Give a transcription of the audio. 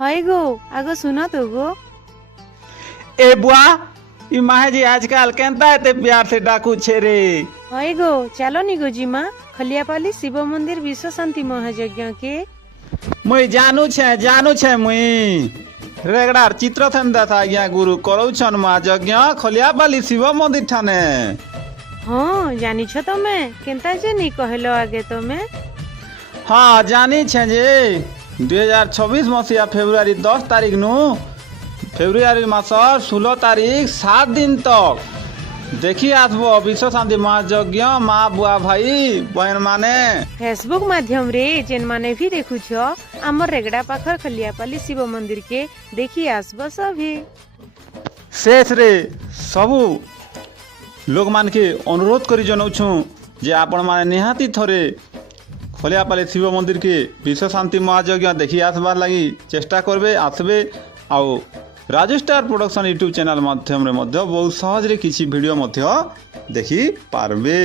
हय गो आगो सुनो तो गो। ए बुआ ई माहे जी आजकल केनता एते प्यार से डाकू छे रे। हय गो चलो नी गो जीमा खलियापाली शिव मंदिर विश्व शांति महायज्ञ के। मुई जानू छे मुई रेगड़ार चित्रसेन दास आज्ञा गुरु करौछन महायज्ञ खलियापाली शिव मंदिर ठाने। हाँ जानी छो तमे केनता जे नी कहलो आगे तमे। हाँ जानी छे जे 2026 मसीहा फेब्रुआरी 10 तारीख नु फेब्रुआरी मास 16 तारीख 7 दिन तक देखी आसबो विश्व शांति महायज्ञ माँ बुआ भाई बहन माने फेसबुक माध्यम रे जेन माने भी देखु छो हमर रेगड़ा पाखर खलियापाली शिव मंदिर के देखी आसबो सभी। शेष रे सबू लोग मान के अनुरोध करी जनाऊछु जे आपण माने निहाती थरे खलियापाली शिव मंदिर के विश्व शांति महायज्ञ देखी आसबार लगी चेष्टा करबे आसबे आउ Raju star production YouTube channel माध्यम रे बहुत सहज रे किछि वीडियो देखि पारबे।